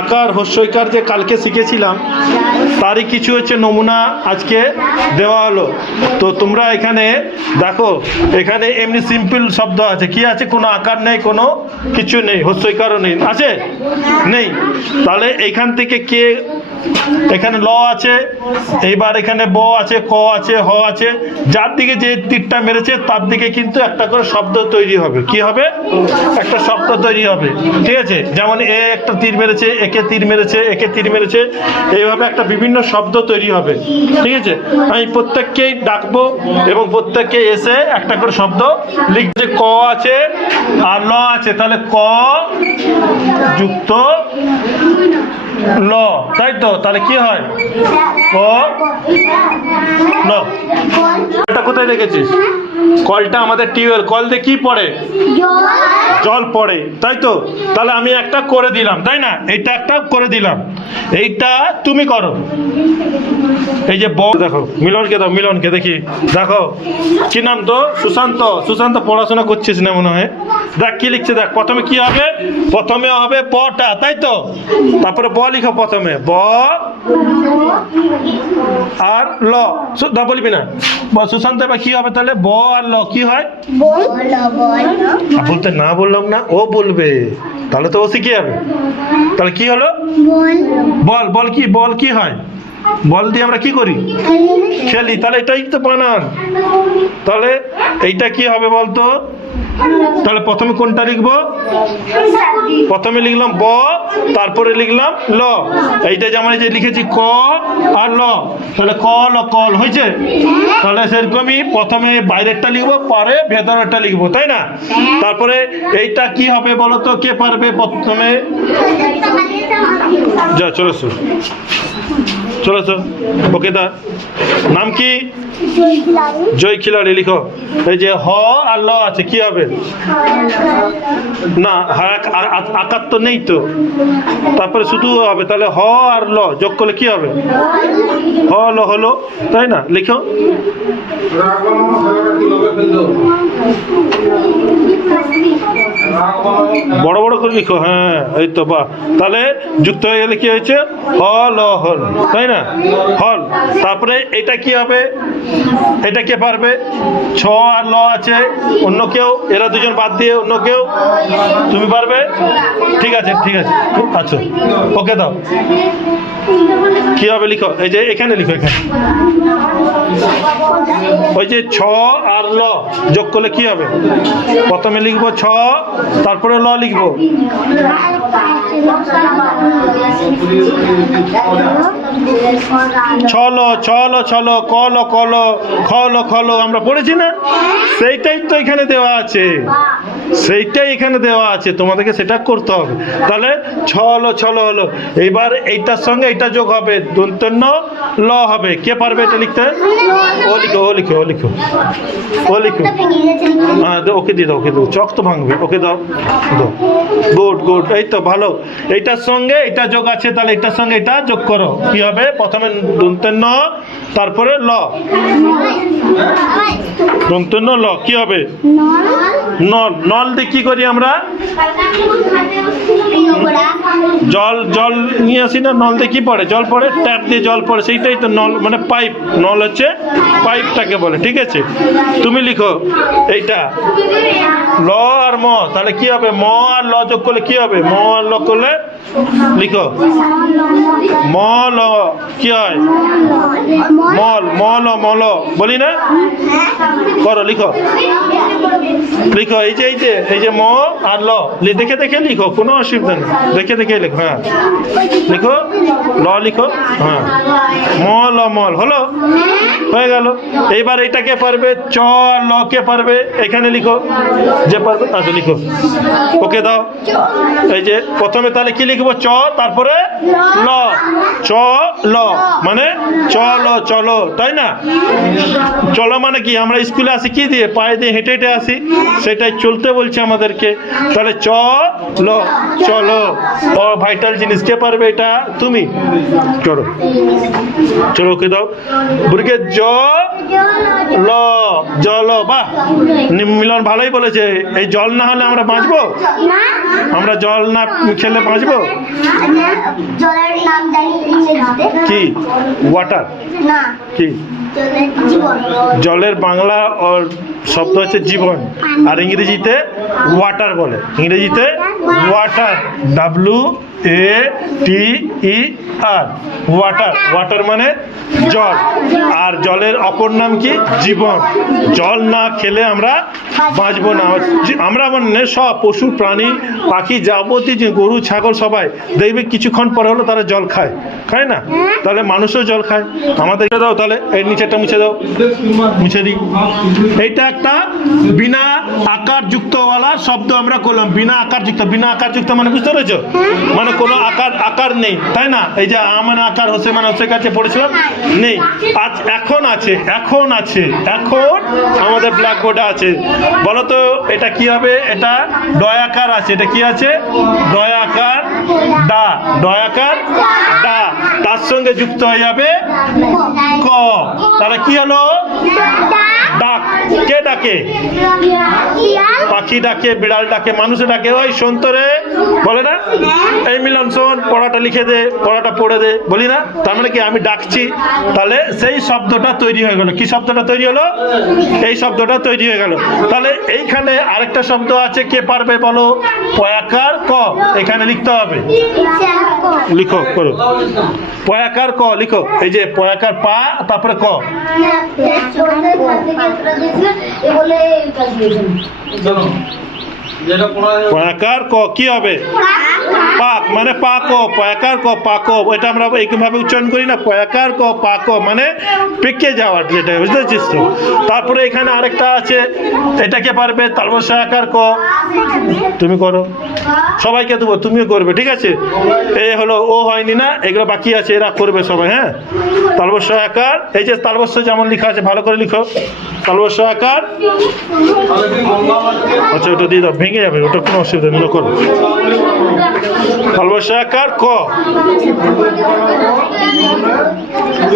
আকার হস্যইকার যে কালকে শিখেছিলাম তারই কিছু হচ্ছে নমুনা আজকে দেওয়া হলো। তো তোমরা এখানে দেখো, এখানে এমনি সিম্পল শব্দ আছে, কি আছে, কোনো আকার নেই, কোনো কিছু নেই, হস্যইকারও নেই, আছে নেই। তাহলে এইখান থেকে কে, এখানে ল আছে, এইবার এখানে ব আছে, ক আছে, হ আছে, যার দিকে যে তীরটা মেরেছে তার দিকে কিন্তু একটা করে শব্দ তৈরি হবে। কি হবে? একটা শব্দ তৈরি হবে, ঠিক আছে? যেমন এ একটা তীর মেরেছে, একে তীর মেরেছে, একে তীর মেরেছে, এইভাবে একটা বিভিন্ন শব্দ তৈরি হবে, ঠিক আছে? আমি প্রত্যেককেই ডাকবো এবং প্রত্যেককে এসে একটা করে শব্দ লিখবে। ক আছে আর ল আছে, তাহলে ক যুক্ত ল, তাই তো? তাহলে কি হয়? ক ল। কলটা কোথায় রেখেছিস? কলটা আমাদের টিউবওয়েল, কল দিয়ে কি পড়ে? জল পড়ে, তাই তো? তাহলে আমি একটা করে দিলাম, তাই না? এইটা একটা করে দিলাম, এইটা তুমি করো। এই যে দেখো, মিলনকে দাও, মিলনকে দেখি, দেখো কি নাম তো? সুশান্ত। সুশান্ত পড়াশোনা করছিস না মনে হয়। দেখ কি লিখছে, দেখ। প্রথমে কি হবে? প্রথমে হবে বটা, তাই তো? তারপরে ব লিখো, প্রথমে ব আর ল। বলবি না? সুশান্ত এবার কি হবে তাহলে? ব আর ল কি হয়? বলতে না বললাম না, ও বলবে, তাহলে তো ও শিখে যাবে। তাহলে কি হলো? বল। বল কি? বল কি হয়? বল দিয়ে আমরা কি করি? খেলি। তাহলে এটাই তো বানান। তাহলে এইটা কি হবে বলতো? তাহলে প্রথমে কোনটা লিখবো? প্রথমে লিখলাম ব, তারপরে লিখলাম ল। এইটা যেমন এই যে লিখেছি ক আর ল, তাহলে ক ল, কল হয়েছে। তাহলে সেরকমই প্রথমে বাইরেরটা লিখবো, পরে ভেতরেরটা লিখবো, তাই না? তারপরে এইটা কি হবে বলো তো? কে পারবে প্রথমে? যা চলেছো, চলেছো। ওকে, দা নাম কি? জয় খিলাড়ি। লিখো। এই যে হ আর ল আছে, কি হবে? না, আকার তো নেই তো, তারপরে শুধু হবে। তাহলে হ আর ল যোগ করলে কি হবে? হ ল হলো, তাই না? লিখো। বড় বড় করে লিখো, হ্যাঁ, এই তো, বাহ। তাহলে যুক্ত হয়ে গেলে কি হয়েছে? হল হল, তাই না? হল। তারপরে এটা কি হবে? এটা কে পারবে? ছ আর ল আছে, অন্য কেউ? এরা দুজন বাদ দিয়ে অন্য কেউ? তুমি পারবে? ঠিক আছে, ঠিক আছে, আচ্ছা, ওকে দাও। কি হবে লিখো, এই যে এখানে লিখো, এখানে ওই যে ছ আর ল যোগ করলে কি হবে? প্রথমে লিখবো ছ, তারপরে ল লিখবো। ছলো ছলো ছলো, কলো কলো, খলো খলো, আমরা পড়েছি না? সেইটাই তো এখানে দেওয়া আছে, সেইটাই এখানে দেওয়া আছে, তোমাদেরকে সেটা করতে হবে। তাহলে ছলো ছলো হলো। এইবার এইটার সঙ্গে এইটা যোগ হবে, দন্তন্য ল হবে। কে পারবে এটা লিখতে? ও লিখো, ও লিখো, ও লিখো, ও লিখো। হ্যাঁ, ওকে দিয়ে দাও, ওকে দাও, চক তো ভাঙবে। ওকে দাও, দাও। গুড গুড, এই তো ভালো। এইটার সঙ্গে এটা যোগ আছে, তাহলে এটার সঙ্গে এটা যোগ করো। কি হবে? প্রথমে দন্তন্য, তারপরে ল, দন্তন্য ল। কি হবে? নল। নল দিয়ে কি করি আমরা? জল, জল নিয়ে আসি না? নল দিয়ে কি পড়ে? জল পড়ে, ট্যাপ দিয়ে জল পড়ে, সেইটাই তো নল, মানে পাইপ। নল হচ্ছে পাইপটাকে বলে, ঠিক আছে? তুমি লিখো এইটা ল আর ম, তাহলে কি হবে? ম আর ল যোগ করলে কি হবে? ম আর ল করলে লিখো ম ল, কি হয়? মল। মল মল বলি না? করো, লিখো, লিখো। এই যে এই যে ম আর ল, দেখে দেখে লিখো, কোনো অসুবিধা নেই, দেখে দেখে লিখো। হ্যাঁ, লিখো ল, লিখো। হ্যাঁ, ম ল মল হলো, হয়ে গেল। এইবার এটা কে পারবে? চ আর ল কে পারবে? এখানে লিখো, যে পারবে। আচ্ছা, লিখো, ওকে দাও। এই যে প্রথমে তাহলে কি লিখবো? চ, তারপরে ল। চ ল মানে চলো চলো, তাই না? চলো মানে কি? আমরা স্কুলে আসি কি দিয়ে? পায়ে দিয়ে হেঁটে হেঁটে আসি। আসি, সেটাই চলতে বলছে আমাদেরকে। তাহলে চলো, চলো ও ভাইটাল জিনিস, কে পারবে এটা? তুমি চলো, চলো ওকে দাও বুড়িকে জ ল জল। বাহ, মিলন ভালোই বলেছে। এই জল না হলে আমরা বাঁচবো? আমরা জল না খেলে বাঁচবো? জলের নাম জানি ইংরেজিতে কি? ওয়াটার। না, কি? জলের জীবন। জলের বাংলা ওর শব্দ হচ্ছে জীবন, আর ইংরেজিতে ওয়াটার বলে। ইংরেজিতে ওয়াটার, WATER, ওয়াটার। ওয়াটার মানে জল, আর জলের অপর নাম কি? জীবন। জল না খেলে আমরা বাঁচবো না। আমরা মানে সব পশু প্রাণী পাখি যাবতীয় যে গরু ছাগল সবাই দেখবে কিছুক্ষণ পরে হলো তারা জল খায়, খায় না? তাহলে মানুষও জল খায়। আমাদের দাও তাহলে, এই নিচেটা মুছে দাও, মুছে দিই। এইটা একটা বিনা আকার যুক্তওয়ালা শব্দ আমরা করলাম। বিনা আকার যুক্ত, বিনা আকার যুক্ত মানে বুঝতে পেরেছো? মানে কোনো আকার নেই, তাই না? এই যে মানে আকার হোসে মানে হোসে কাছে পড়েছিলাম, নেই। আজ এখন আছে, এখন আছে, এখন আমাদের ব্ল্যাকবোর্ডে আছে। বলো তো এটা কি হবে? এটা ডয়াকার আছে। এটা কি আছে? ডয়াকার ডা, ডয়াকার ডা, তার সঙ্গে যুক্ত হয়ে যাবে ক। তাহলে কি হলো? ডাক। কে ডাকে? পাখি ডাকে, বিড়াল ডাকে, মানুষ ডাকে। ওই সন্তরে বলে না, এই মিলন শোন, পড়াটা লিখে দে, পড়াটা পড়ে দে, বলি না? তার মানে কি আমি ডাকছি। তাহলে সেই শব্দটা তৈরি হয়ে গেল। কি শব্দটা তৈরি হলো? এই শব্দটা তৈরি হয়ে গেল। তাহলে এইখানে আরেকটা শব্দ আছে, কে পারবে বলো? পয়াকার ক। এখানে লিখতে হবে, লিখো করো। পয়াকার ক লিখো। এই যে পয়াকার পা, তারপরে ক। পয়াকার ক কি হবে? পাক মানে পাকো, পয়াকার ক পাকো। এটা আমরা এইভাবে উচ্চারণ করি না, পয়াকার ক পাকো মানে পেকে যাওয়া, যেটা বুঝতে পারছিস তো? তারপরে এখানে আরেকটা আছে, এটাকে পারবে? তালবস্য আকার ক। তুমি করো, সবাইকে দেবো, তুমিও করবে, ঠিক আছে? এই হলো, ও হয়নি না, এগুলো বাকি আছে, এরা করবে সবাই। হ্যাঁ, তালবস্য আকার। এই যে তালবস্য যেমন লেখা আছে, ভালো করে লিখো। তালবস্য আকার। আচ্ছা, ওটা দিয়ে দাও, ভেঙে যাবে, ওটা কোনো অসুবিধা নেই, করো। তালবস্য আকার ক।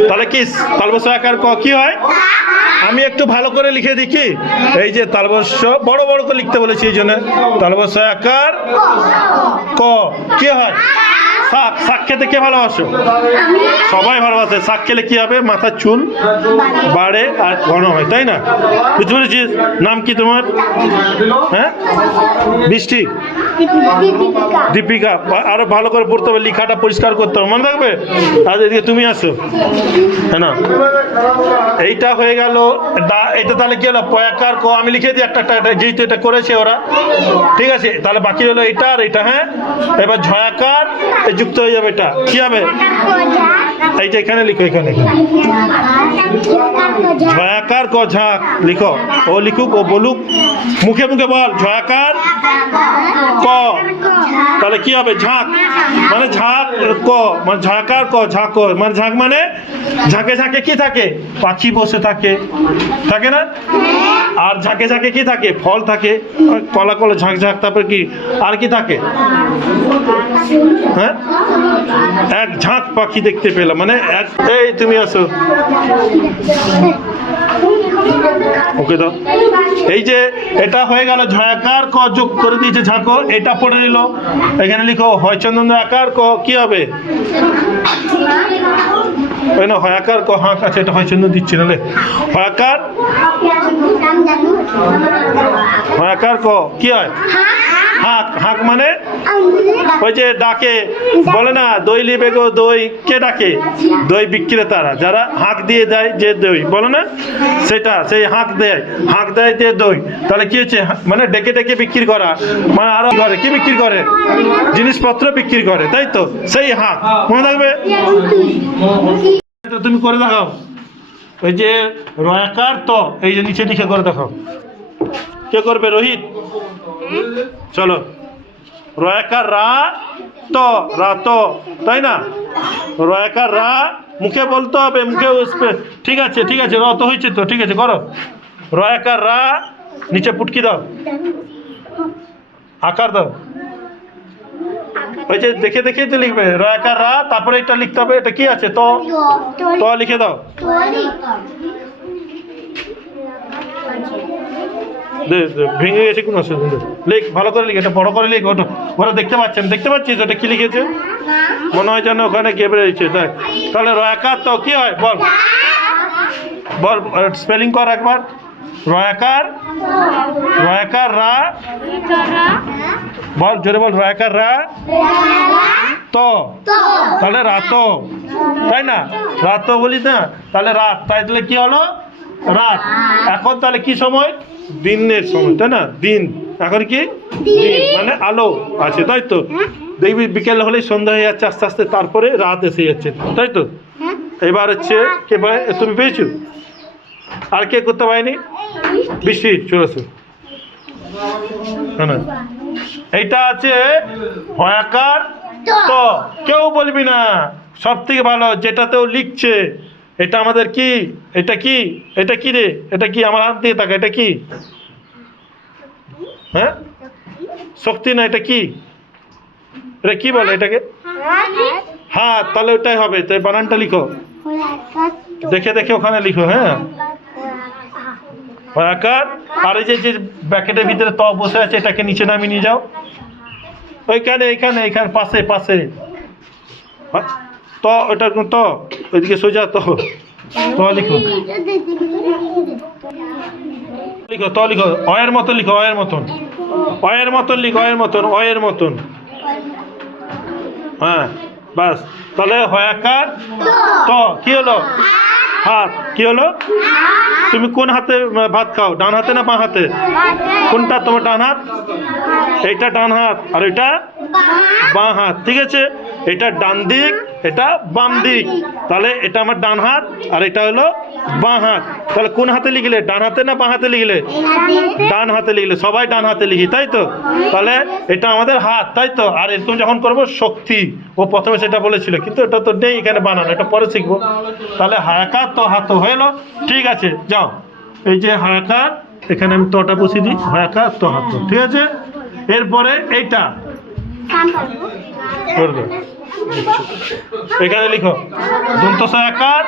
তাহলে কি তালবস্য আকার ক কি হয়? আমি একটু ভালো করে লিখে দিই কি? এই যে তালবস্য বড় বড় করে লিখতে বলেছি, এই জন্য তালবস্য আকার ক কি হয়? শাক। শাক খেতে কে ভালোবাসো? সবাই ভালোবাসে। শাক খেলে কি হবে? মাথার চুল বাড়ে আর ঘন হয়, তাই না? বুঝতে পেরেছিস? নাম কি তোমার? হ্যাঁ, বৃষ্টি, দীপিকা। আরো ভালো করে পড়তে হবে, লেখাটা পরিষ্কার করতে হবে, মনে থাকবে? আর এদিকে তুমি আসো, হ্যাঁ না? এইটা হয়ে গেল। এটা তাহলে কি হলো? পয়াকার ক। আমি লিখে দিই একটা, যেহেতু এটা করেছে ওরা, ঠিক আছে? তাহলে বাকি হলো এটা আর এটা। হ্যাঁ, এবার ঝয়াকার যুক্ত হয়ে যাবে। এটা কি হবে? এই যে এখানে লিখো, এখানে ঝয়াকার ক ঝাঁক লিখো। ও লিখুক, ও বলুক, মুখে মুখে বল ঝয়াকার ক। তাহলে কি হবে? ঝাঁক মানে ঝাঁক ক মানে ঝাঁকার ক, ঝাঁক মানে ঝাঁক মানে ঝাঁকে ঝাঁকে কি থাকে? পাখি বসে থাকে, থাকে না? আর ঝাঁকে ঝাঁকে কি থাকে? ফল থাকে, কলা কলা ঝাঁক ঝাঁক। তারপর কি আর কি থাকে? হ্যাঁ, এক ঝাঁক পাখি দেখতে পেলাম, মানে এক। এই তুমি আসো, ওকে দাও। এই যে এটা হয়ে গেল, ঝয়াকার ক যোগ করে দিয়েছে ঝাঁকো। এটা পড়ে নিল, এখানে লিখো হয় চন্দন আকার ক কি হবে? ওই না, হয়াকার ক হাঁক আছে, এটা হয় চন্দন দিচ্ছি নালে। হয়াকার, হয়াকার ক কি হয়? হাঁক। হাঁক মানে ওই যে ডাকে, বলে না দই লিবে গো দই, কে ডাকে? দই বিক্রেতারা, যারা হাঁক দিয়ে দেয় যে দই, বলে না? সেটা, সেই হাঁক দেয়, হাঁক দেয় দিয়ে দই। তাহলে কি হচ্ছে? মানে ডেকে ডেকে বিক্রি করা, মানে আরো করে কি বিক্রি করে? জিনিসপত্র বিক্রি করে, তাই তো? সেই হাঁক, মনে থাকবে? তুমি করে দেখাও। ওই যে রয়াকার ত, এই যে নিচে লিখে করে দেখাও। কে করবে? রোহিত, চলো। রয়াকার রা ত, রাত, তাই না? রয়াকার রা মুখে বলতে হবে, মুখে। ঠিক আছে, ঠিক আছে, রত হয়েছে তো, ঠিক আছে, করো। রয়াকার রা নিচে পুটকি দাও, আকার দাও। ওই যে দেখে দেখে তো লিখবে রয়াকার রা, তারপরে এটা লিখতে হবে। এটা কি আছে? তো তো লিখে দাও। ভেঙে গেছে কোনো অসুবিধা নেই। লিখ, ভালো করে লিখ, এটা বড় করে লিখ। ওরা দেখতে পাচ্ছেন, দেখতে পাচ্ছিস ওটা কি লিখেছে? মনে হয় যেন ওখানে গেবে রয়েছে। দেখ তাহলে রয়াকার তো কি হয় বল, বল স্পেলিং কর একবার। রয়াকার, রয়াকার রা, বল জোরে বল, রয়াকার রা তো, তাহলে রাত, তাই না? রাত বলি না, তাহলে রাত, তাহলে কি হলো? রাত। এখন তাহলে কি সময়? দিনের সময়, তাই না? দিন, এখন কি দিন মানে আলো আছে, তাই তো? দেখবি বিকেল হলেই সন্ধ্যা হয়ে যাচ্ছে আস্তে আস্তে, তারপরে রাত এসে যাচ্ছে, তাই তো? এবার হচ্ছে কে তুমি পেয়েছো? আর কে করতে পারেনি? বৃষ্টি চলেছে। হ্যাঁ, এইটা আছে হয়াকার তো, কেউ বলবি না। সব থেকে ভালো যেটাতেও লিখছে, এটা আমাদের কি? এটা কি? এটা কি রে? এটা কি? আমার হাত দিয়ে থাকে, এটা কি? হ্যাঁ, শক্তি না, এটা কি? এটা কি বলে এটাকে? হাত। তাহলে ওটাই হবে। তাই বানানটা লিখো, দেখে দেখে ওখানে লিখো। হ্যাঁ, হয়াকার। আর এই যে ব্যাকেটের ভিতরে ত বসে আছে, এটাকে নিচে নামিয়ে নিয়ে যাও। ওইখানে এইখানে এইখানে পাশে পাশে তো, ওটা তো ওইদিকে সোজা তো লিখো, লিখো তো লিখো, অয়ের মতন লিখো, অয়ের মতন, অয়ের মতন লিখো, অয়ের মতন, অয়ের মতন। হ্যাঁ বাস। তাহলে হয়াকার তো কি হলো? হাত। কি হলো? তুমি কোন হাতে ভাত খাও, ডান হাতে না বাঁ হাতে? কোনটা তোমার ডান হাত? এইটা ডান হাত, আর এটা বাঁ হাত, ঠিক আছে? এটা ডান দিক, এটা বাম দিক। তাহলে এটা আমার ডান হাত, আর এটা হলো বাঁ হাত। তাহলে কোন হাতে লিখলে? ডান হাতে না বাঁ হাতে লিখলে? ডান হাতে লিখলে। সবাই ডান হাতে লিখি, তাই তো? তাহলে এটা আমাদের হাত, তাই তো? আর এরকম যখন করবো শক্তি, ও প্রথমে সেটা বলেছিল, কিন্তু এটা তো নেই এখানে বানানো, এটা পরে শিখবো। তাহলে হায়াকার তো হাত হয়ে এলো, ঠিক আছে? যাও, এই যে হায়াকার, এখানে আমি তটা বসিয়ে দিই, হায়াকার তো হাত, ঠিক আছে? এরপরে এইটা করবে, এখানে লিখো দন্ত সহায়কার।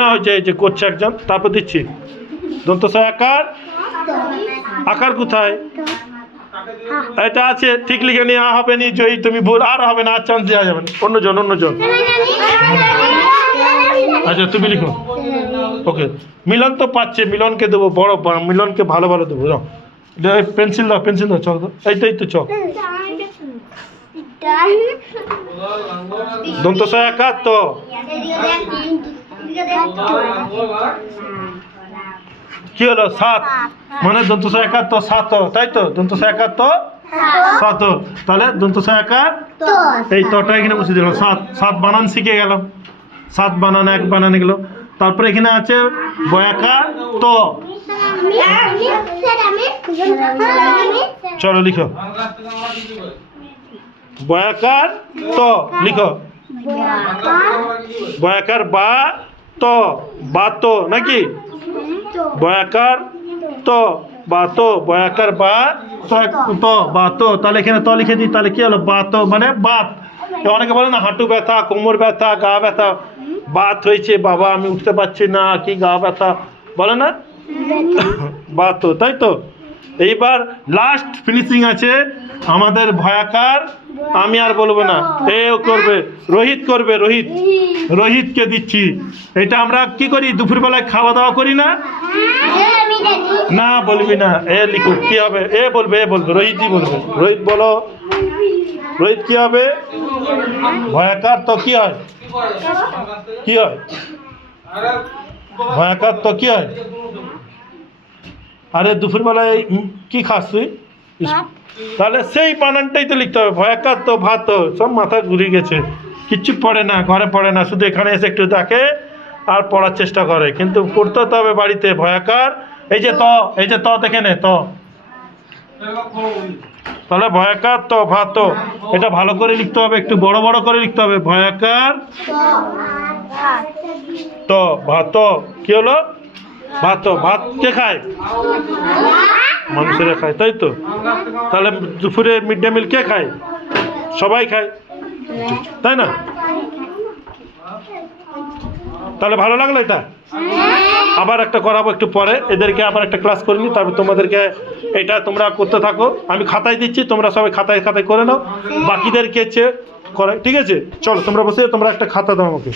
না হচ্ছে এই যে করছে একজন, তারপর দিচ্ছি দন্ত সহায়কার। আকার কোথায়? এটা আছে, ঠিক লিখে নিয়ে হবে নি জয়ী, তুমি ভুল আর হবে না, আর চান্স দেওয়া যাবে না। অন্যজন, অন্যজন। আচ্ছা তুমি লিখো। ওকে, মিলন তো পাচ্ছে, মিলনকে দেবো, বড় মিলনকে ভালো ভালো দেবো। পেন্সিল দাও, পেন্সিল দাও, চক দাও, এইটাই তো চক। দন্ত সহায়কার তো, কি হলো? সাত, মানে দন্ত সহায়কার তো সাত, তাই তো? দন্ত সহায়কার তো সাত। তাহলে দন্ত সহায়কার এই তটা এখানে বসে দিলাম। সাত, সাত বানান শিখে গেলাম। সাত বানান, এক বানানে গেল। তারপরে এখানে আছে বয়াকার তো। চলো লিখো, বয়াকার তো লিখো। বয়াকার বা তো, বা তো নাকি? বয়াকার তো বা তো, বয়াকার বা তো বা তো। তাহলে এখানে তো লিখে দিই, তাহলে কি হলো? বা তো মানে বাত। অনেকে বলে না হাঁটু ব্যথা, কোমর ব্যথা, গা ব্যথা, বাত হয়েছে বাবা, আমি উঠতে পারছি না, কি গা ব্যথা বলে না? বা তো, তাই তো? এইবার লাস্ট ফিনিশিং আছে আমাদের ভয়াকার। আমি আর বলবো না, এ করবে, রোহিত করবে, রোহিত, রোহিতকে দিচ্ছি। এটা আমরা কি করি? দুপুরবেলায় খাওয়া দাওয়া করি না? না বলবি না, এ লিখো। কি হবে? এ বলবে, এ বলবে, রোহিতই বলবে। রোহিত বলো, রোহিত কি হবে? ভয়াকার তো কি হয়? কি হয়? ভয়াকার তো কি হয়? আরে দুপুরবেলায় কি খাস তুই? তাহলে সেই বানানটাই তো লিখতে হবে। ভয়াকার তো ভাত, সব মাথা ঘুরে গেছে, কিচ্ছু পড়ে না, ঘরে পড়ে না, শুধু এখানে এসে একটু দেখে আর পড়ার চেষ্টা করে, কিন্তু পড়তে তো হবে বাড়িতে। ভয়াকার, এই যে ত, এই যে ত দেখে নে তো। তাহলে ভয়াকার তো ভাত, এটা ভালো করে লিখতে হবে, একটু বড় বড় করে লিখতে হবে। ভয়াকার তো ভাত, কি হলো? ভাত তো ভাত কে খায়? মানুষেরা খায়, তাই তো? তাহলে দুপুরে মিড ডে মিল কে খায়? সবাই খায়, তাই না? তাহলে ভালো লাগলো এটা? আবার একটা করাবো একটু পরে, এদেরকে আবার একটা ক্লাস করে নিই, তারপর তোমাদেরকে এটা তোমরা করতে থাকো। আমি খাতায় দিচ্ছি, তোমরা সবাই খাতায় খাতায় করে নাও, বাকিদেরকে করে, ঠিক আছে? চলো তোমরা বসে, তোমরা একটা খাতা দাও আমাকে।